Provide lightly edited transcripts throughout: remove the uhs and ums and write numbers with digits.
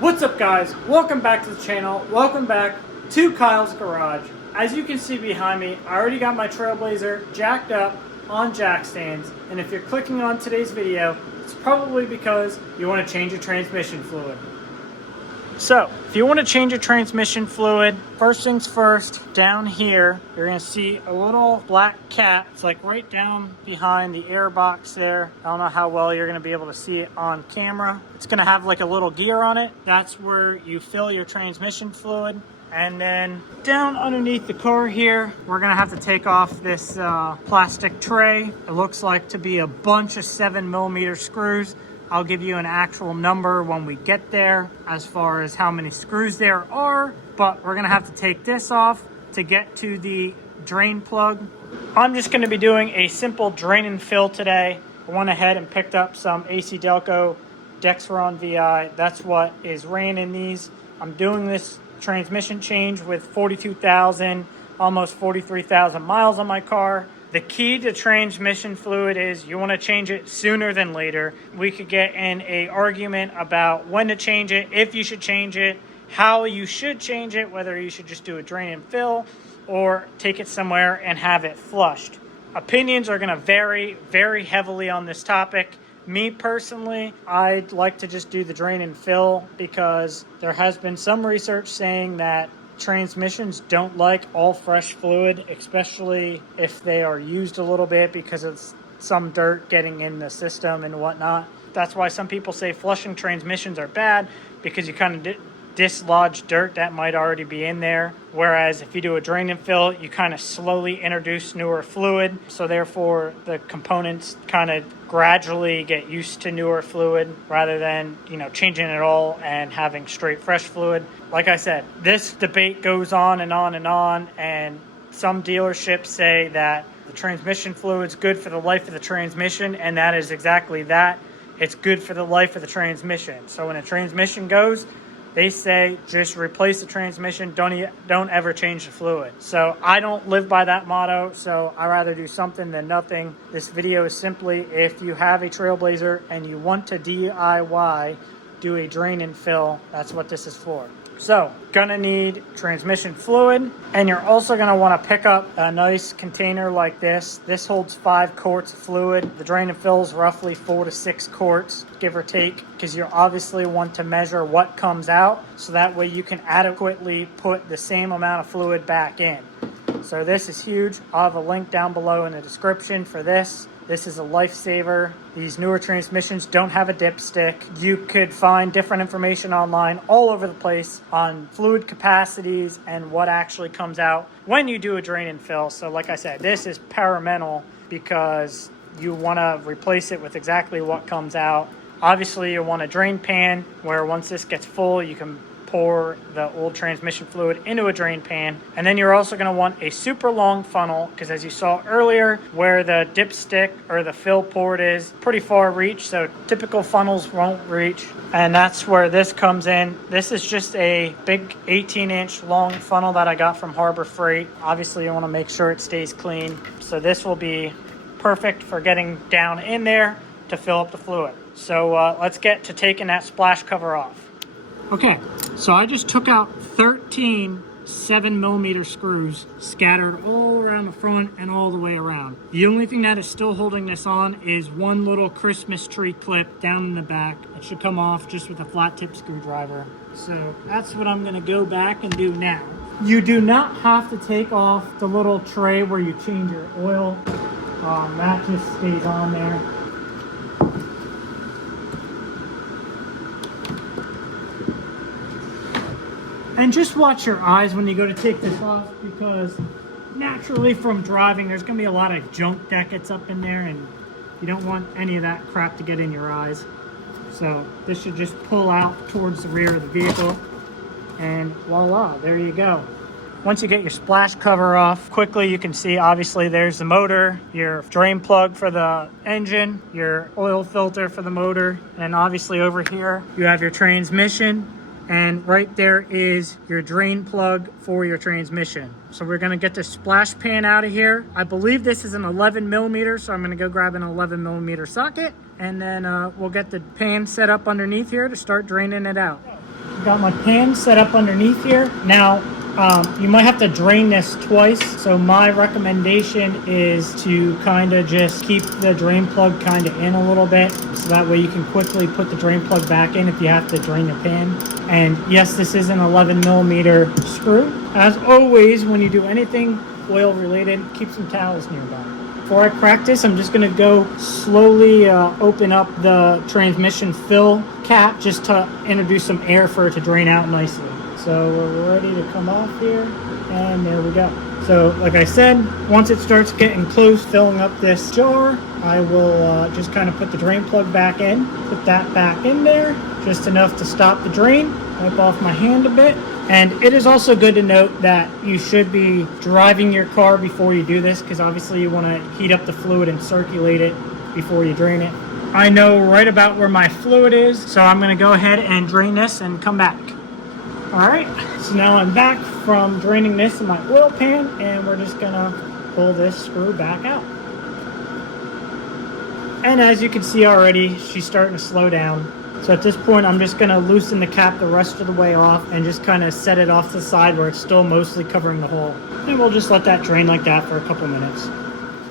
What's up, guys? Welcome back to the channel. Welcome back to Kyle's Garage. As you can see behind me, I already got my Trailblazer jacked up on jack stands, and if you're clicking on today's video, it's probably because you want to change your transmission fluid. So, if you want to change your transmission fluid, first things first, down here, you're going to see a little black cap. It's like right down behind the air box there. I don't know how well you're going to be able to see it on camera. It's going to have like a little gear on it. That's where you fill your transmission fluid. And then down underneath the car here, we're going to have to take off this plastic tray. It looks like to be a bunch of 7mm screws. I'll give you an actual number when we get there as far as how many screws there are, but we're gonna have to take this off to get to the drain plug. I'm just gonna be doing a simple drain and fill today. I went ahead and picked up some AC Delco Dexron VI. That's what is ran in these. I'm doing this transmission change with 42,000, almost 43,000 miles on my car. The key to transmission fluid is you want to change it sooner than later. We could get in an argument about when to change it, if you should change it, how you should change it, whether you should just do a drain and fill or take it somewhere and have it flushed. Opinions are going to vary very heavily on this topic. Me personally, I'd like to just do the drain and fill because there has been some research saying that transmissions don't like all fresh fluid, especially if they are used a little bit because of some dirt getting in the system and whatnot. That's why some people say flushing transmissions are bad, because you kind of dislodge dirt that might already be in there. Whereas if you do a drain and fill, you kind of slowly introduce newer fluid. So therefore the components kind of gradually get used to newer fluid rather than, changing it all and having straight fresh fluid. Like I said, this debate goes on and on and on, and some dealerships say that the transmission fluid's good for the life of the transmission, and that is exactly that. It's good for the life of the transmission. So when a transmission goes, they say just replace the transmission, don't ever change the fluid. So I don't live by that motto, so I rather do something than nothing. This video is simply if you have a Trailblazer and you want to DIY, do a drain and fill, that's what this is for. So, gonna need transmission fluid, and you're also gonna wanna pick up a nice container like this. This holds 5 quarts of fluid. The drain and fill is roughly 4 to 6 quarts, give or take, because you obviously want to measure what comes out, so that way you can adequately put the same amount of fluid back in. So this is huge. I'll have a link down below in the description for this. This is a lifesaver. These newer transmissions don't have a dipstick. You could find different information online all over the place on fluid capacities and what actually comes out when you do a drain and fill. So like I said, this is paramount because you want to replace it with exactly what comes out. Obviously, you want a drain pan where once this gets full, you can pour the old transmission fluid into a drain pan. And then you're also going to want a super long funnel, because as you saw earlier, where the dipstick or the fill port is pretty far reach, so typical funnels won't reach. And that's where this comes in. This is just a big 18-inch long funnel that I got from Harbor Freight. Obviously, you want to make sure it stays clean. So this will be perfect for getting down in there to fill up the fluid. So let's get to taking that splash cover off. Okay, so I just took out 13 7mm screws scattered all around the front and all the way around. The only thing that is still holding this on is one little Christmas tree clip down in the back. It should come off just with a flat tip screwdriver. So that's what I'm gonna go back and do now. You do not have to take off the little tray where you change your oil. That just stays on there. And just watch your eyes when you go to take this off, because naturally from driving, there's going to be a lot of junk that gets up in there, and you don't want any of that crap to get in your eyes. So this should just pull out towards the rear of the vehicle, and voila, there you go. Once you get your splash cover off, quickly you can see obviously there's the motor, your drain plug for the engine, your oil filter for the motor, and obviously over here you have your transmission. And right there is your drain plug for your transmission. So we're gonna get the splash pan out of here. I believe this is an 11mm, so I'm gonna go grab an 11mm socket, and then we'll get the pan set up underneath here to start draining it out. Got my pan set up underneath here. Now, you might have to drain this twice. So my recommendation is to kind of just keep the drain plug kind of in a little bit. So that way you can quickly put the drain plug back in if you have to drain your pan. And yes, this is an 11 millimeter screw. As always, when you do anything oil related, keep some towels nearby. Before I crack this, I'm just going to go slowly open up the transmission fill cap just to introduce some air for it to drain out nicely. So we're ready to come off here, and there we go. So like I said, once it starts getting close filling up this jar, I will just kind of put the drain plug back in, put that back in there, just enough to stop the drain, wipe off my hand a bit. And it is also good to note that you should be driving your car before you do this, because obviously you want to heat up the fluid and circulate it before you drain it. I know right about where my fluid is, so I'm going to go ahead and drain this and come back. Alright, so now I'm back from draining this in my oil pan, and we're just going to pull this screw back out. And as you can see already, she's starting to slow down. So at this point, I'm just going to loosen the cap the rest of the way off and just kind of set it off to the side where it's still mostly covering the hole. And we'll just let that drain like that for a couple minutes.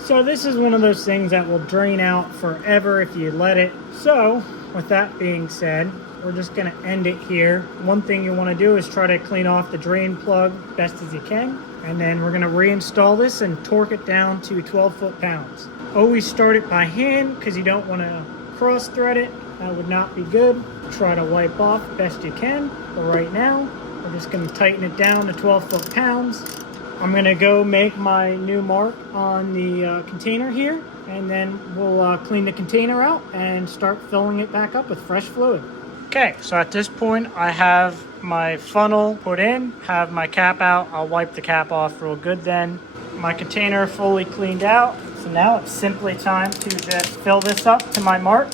So this is one of those things that will drain out forever if you let it. So with that being said, we're just going to end it here. One thing you want to do is try to clean off the drain plug best as you can. And then we're going to reinstall this and torque it down to 12 foot-pounds. Always start it by hand because you don't want to cross thread it. That would not be good. Try to wipe off best you can. But right now, we're just going to tighten it down to 12 foot-pounds. I'm going to go make my new mark on the container here. And then we'll clean the container out and start filling it back up with fresh fluid. Okay, so at this point, I have my funnel put in, have my cap out. I'll wipe the cap off real good then. My container fully cleaned out. So now it's simply time to just fill this up to my mark.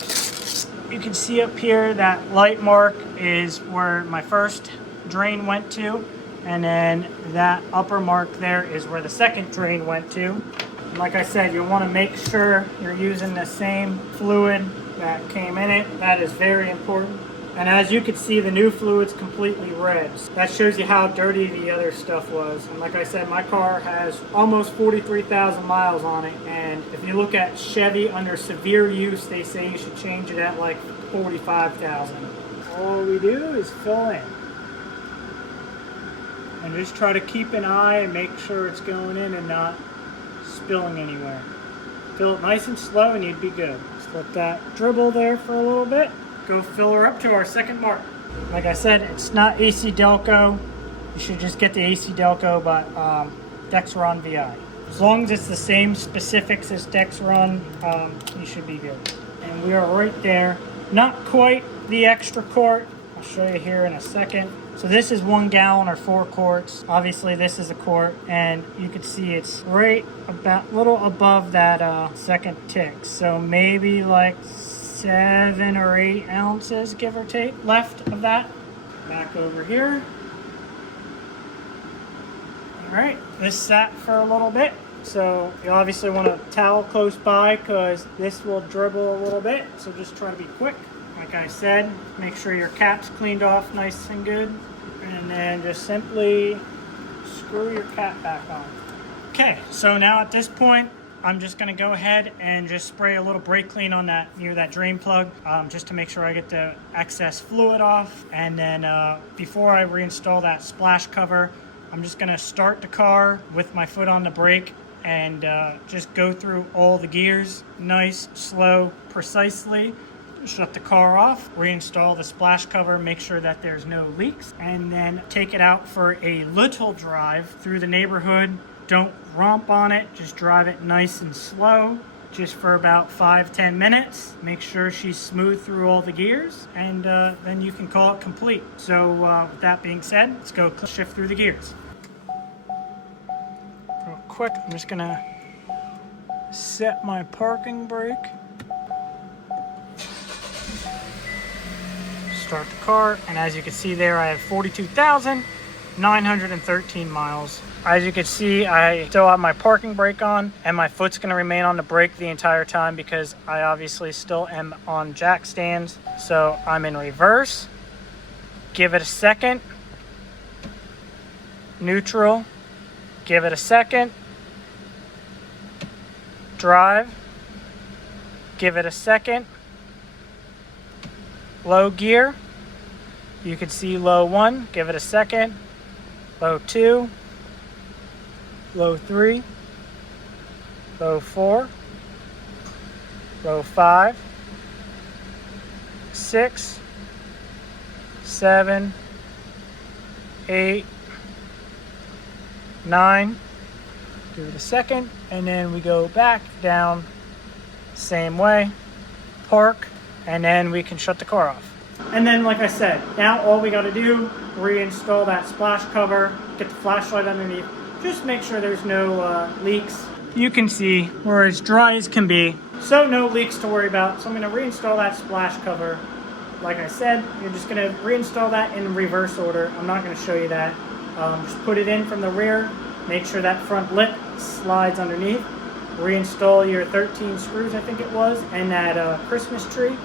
You can see up here that light mark is where my first drain went to, and then that upper mark there is where the second drain went to. And like I said, you want to make sure you're using the same fluid that came in it. That is very important. And as you can see, the new fluid's completely red. That shows you how dirty the other stuff was. And like I said, my car has almost 43,000 miles on it. And if you look at Chevy under severe use, they say you should change it at like 45,000. All we do is fill in. And just try to keep an eye and make sure it's going in and not spilling anywhere. Fill it nice and slow and you'd be good. Just let that dribble there for a little bit. Go fill her up to our second mark. Like I said, it's not AC Delco. You should just get the AC Delco, but Dexron VI. As long as it's the same specifics as Dexron, you should be good. And we are right there. Not quite the extra quart. I'll show you here in a second. So this is 1 gallon or 4 quarts. Obviously this is a quart, and you can see it's right about a little above that second tick. So maybe like 7 or 8 ounces, give or take, left of that. Back over here. All right, this sat for a little bit. So you obviously want a towel close by because this will dribble a little bit. So just try to be quick. Like I said, make sure your cap's cleaned off nice and good. And then just simply screw your cap back on. Okay, so now at this point, I'm just gonna go ahead and just spray a little brake clean on that near that drain plug, just to make sure I get the excess fluid off. And then before I reinstall that splash cover, I'm just gonna start the car with my foot on the brake and just go through all the gears, nice, slow, precisely. Shut the car off, reinstall the splash cover, make sure that there's no leaks, and then take it out for a little drive through the neighborhood. Don't romp on it, just drive it nice and slow, just for about 5-10 minutes. Make sure she's smooth through all the gears, and then you can call it complete. So with that being said, let's go shift through the gears. Real quick, I'm just gonna set my parking brake. Start the car, and as you can see there, I have 42,913 miles. As you can see, I still have my parking brake on, and my foot's going to remain on the brake the entire time because I obviously still am on jack stands. So I'm in reverse, give it a second, neutral, give it a second, drive, give it a second, low gear, you can see low 1, give it a second, low 2, low 3, low 4, low 5, 6, 7, 8, 9, give it a second, and then we go back down same way, park, and then we can shut the car off. And then, like I said, now all we got to do, reinstall that splash cover, get the flashlight underneath, just make sure there's no leaks. You can see we're as dry as can be, so no leaks to worry about. So I'm going to reinstall that splash cover. Like I said, you're just going to reinstall that in reverse order. I'm not going to show you that. Just put it in from the rear, make sure that front lip slides underneath, reinstall your 13 screws, I think it was, and that Christmas tree.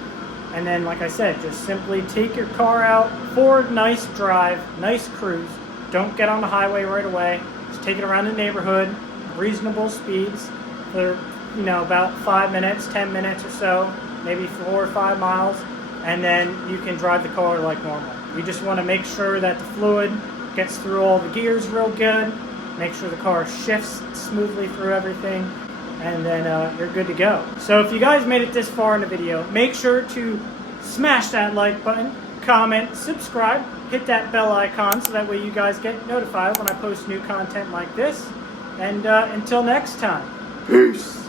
And then, like I said, just simply take your car out for a nice drive, nice cruise. Don't get on the highway right away. Just take it around the neighborhood, reasonable speeds for, about 5 minutes, 10 minutes or so, maybe 4 or 5 miles, and then you can drive the car like normal. You just want to make sure that the fluid gets through all the gears real good, make sure the car shifts smoothly through everything, and then you're good to go. So if you guys made it this far in the video, make sure to smash that like button, comment, subscribe, hit that bell icon so that way you guys get notified when I post new content like this. And until next time, peace!